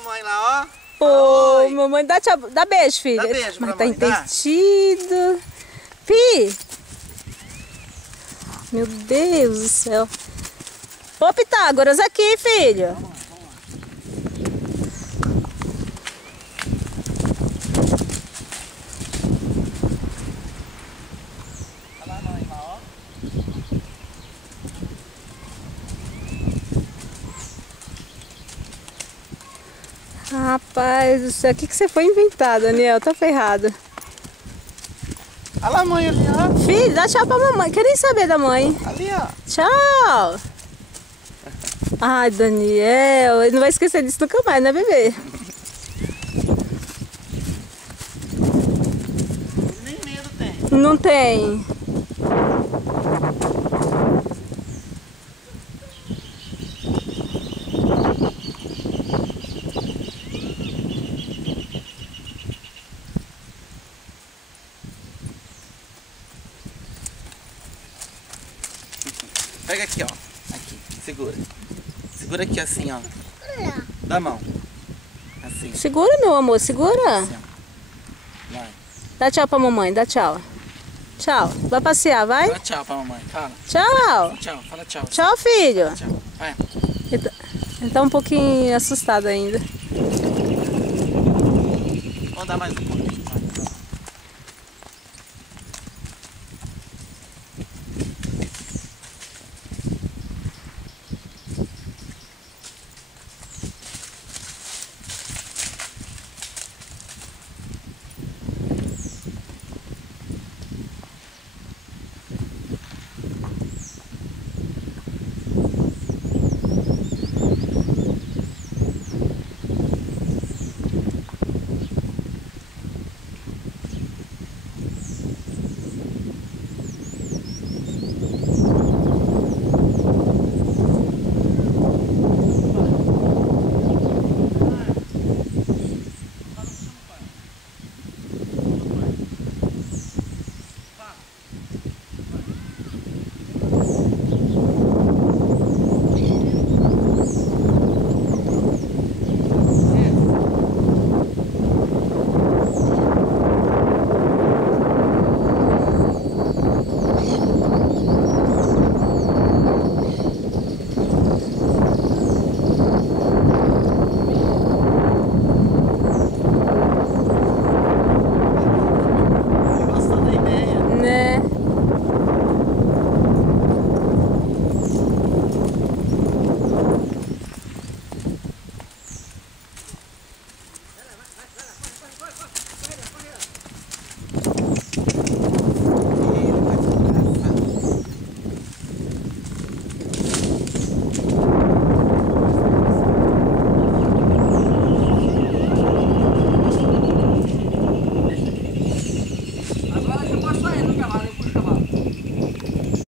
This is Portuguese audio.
mamãe lá, ó. Ô, Oi. mamãe, dá tchau, dá beijo, filha. Dá beijo Mas pra mãe, tá dá. entendido. Fi! Meu Deus do céu. Ô, Pitágoras, aqui, filho. Olha lá, mãe, lá, ó. Rapaz do céu, o que você foi inventar, Daniel? Tá ferrado. Olha lá, mãe, ali, ó. Filho, dá tchau pra mamãe. Quer nem saber da mãe. Ali, ó. Tchau. Ai, Daniel, ele não vai esquecer disso nunca mais, né, bebê? Nem medo tem. Não tem. Pega aqui, ó. Aqui, segura. Segura aqui assim, ó. Dá a mão. Assim. Segura, meu amor, segura. Assim, ó. Vai. Dá tchau pra mamãe, dá tchau. Tchau. Vai passear, vai? Fala tchau pra mamãe. Fala. Tchau. Tchau, fala tchau. Tchau, filho. Tchau. Vai. Ele tá um pouquinho assustado ainda. Vamos dar mais um pouquinho.